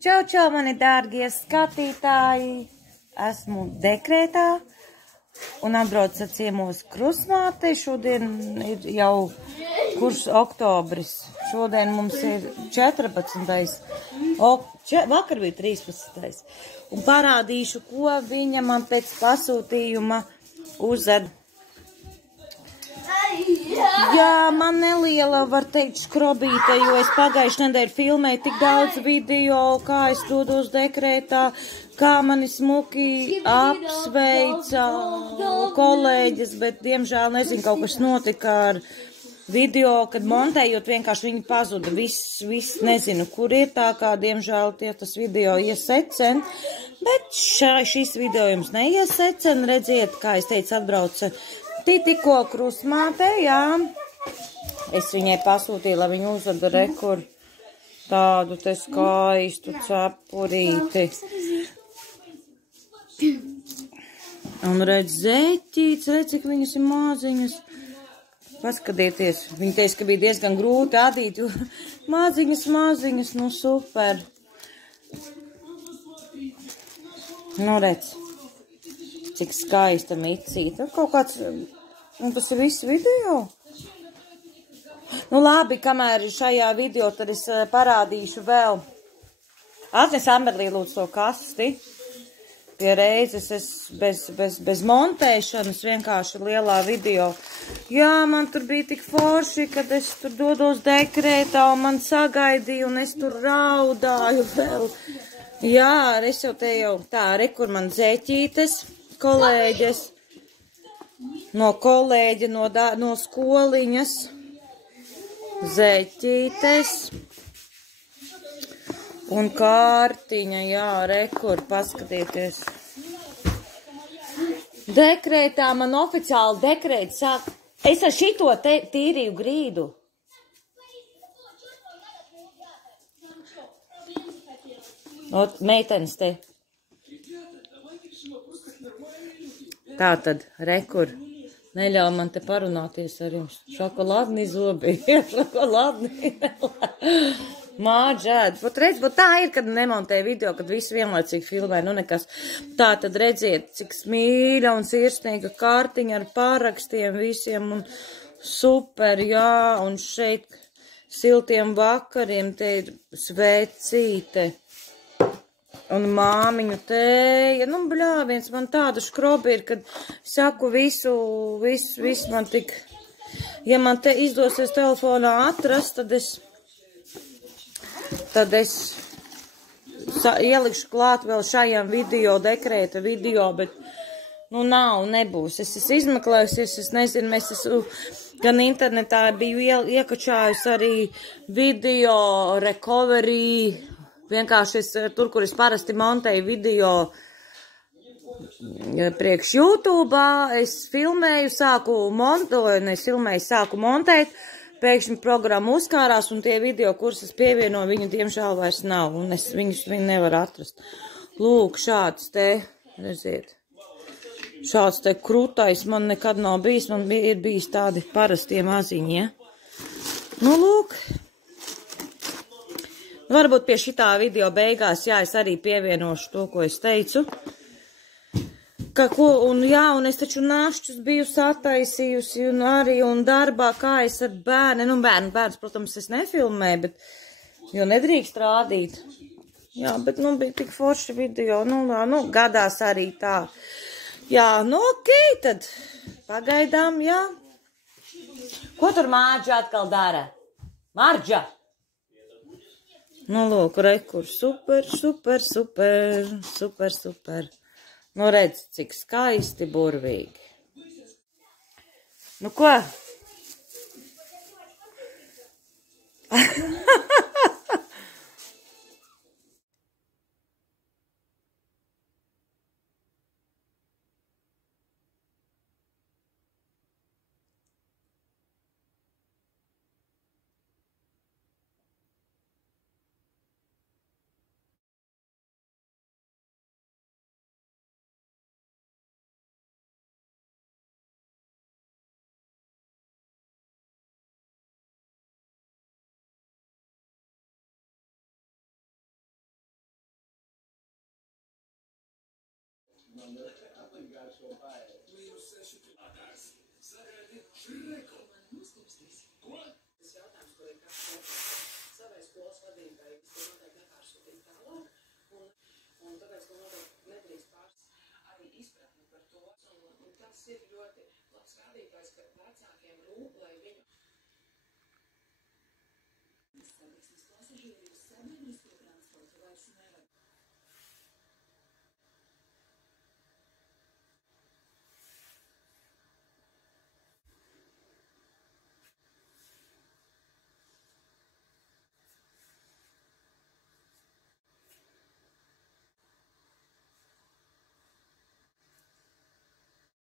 Čau, čau, mani dārgie skatītāji! Esmu dekrētā un atbraucu ciemos krustmātei. Šodien ir jau kurš oktobris. Šodien mums ir 14. Vakar bija 13. Un parādīšu, ko viņa man pēc pasūtījuma uzved. Jā, man neliela, var teikt, škrobīte, jo es pagājuši nedēļu filmēju tik daudz video, kā es dodos dekrētā, kā mani smuki apsveica kolēģis, bet, diemžēl, nezinu, kaut kas notika ar video, kad montējot vienkārši viņi pazuda. Viss nezinu, kur ir tā, kā, diemžēl, tas video iesecen, bet šis video jums neiesecen, redziet, kā es teicu, atbrauca tikko krustmātē, jā. Es viņai pasūtīju, lai viņa uzvada rekur tādu te skaistu cepurīti. Un redz zeķītes, redz, cik viņas ir māziņas. Paskatieties, viņa teica, ka bija diezgan grūti adīt, jo māziņas, nu super. Nu redz, cik skaista micīta. Kaut kāds, un tas ir viss video. Nu labi, kamēr šajā video, tad es parādīšu vēl. Atnes Amberlī lūdzu to kasti. Pie reizes es bez montēšanas vienkārši lielā video. Jā, man tur bija tik forši, kad es tur dodos dekrētā un man sagaidīja un es tur raudāju vēl. Jā, es jau te jau tā, rekur man zeķītes, kolēģes, no kolēģa, no skoliņas. Zeķītes un kārtiņa, jā, rekur, paskatieties. Dekrētā man oficiāli dekrēti sāk. Es ar šito tīrīju grīdu. Ot, meitenes te. Tā tad, rekur. Neļauj man te parunāties ar jums. Šokolādni zobi. Šokolādni. Māģēd. Pat redz, bet tā ir, kad nemontē video, kad visi vienlaicīgi filmē. Nu nekas. Tā tad redziet, cik smīļa un sirsnīga kārtiņa ar pārakstiem visiem. Un super, jā. Un šeit siltiem vakariem te ir svecīte. Un māmiņu tēja, nu, bļāviens, man tāda škrobi ir, kad saku visu man tik, ja man te izdosies telefonā atrast, tad es ielikšu klāt vēl šajam video, dekrēta video, bet, nu, nebūs. Es esmu izmeklējusies, es nezinu, es esmu, gan internetā biju iekačājusi arī video recovery. Vienkārši tur, kur es parasti montēju video priekš YouTube, es filmēju, sāku montēt, pēkšņi programma uzkārās, un tie video, kurus es pievienoju, viņu diemžēl vairs nav, un viņus nevar atrast. Lūk, šāds te, redziet, šāds te krūtais man nekad nav bijis, man ir bijis tādi parastie maziņi, ja? Nu, lūk. Varbūt pie šitā video beigās, jā, es arī pievienošu to, ko es teicu. Un es taču našķus biju sataisījusi un darbā, kā es ar bērni. Nu, bērns, protams, es nefilmēju, jo nedrīkst rādīt. Jā, bet, nu, bija tik forši video. Nu, gadās arī tā. Jā, nu, okei, tad pagaidām, jā. Ko tur Mārģa atkal dara? Mārģa! Nu, lūk, rekur, super. Nu, redz, cik skaisti, burvīgi. Nu, ko? Jautājums, kur ir kāds savai skolas vadībai, to noteikti nepārsūtīt tālāk, un tāpēc to noteikti nedrīkst arī izpratni par to. Un tas ir ļoti labs rādītājs, ka vecākiem rūp, lai viņu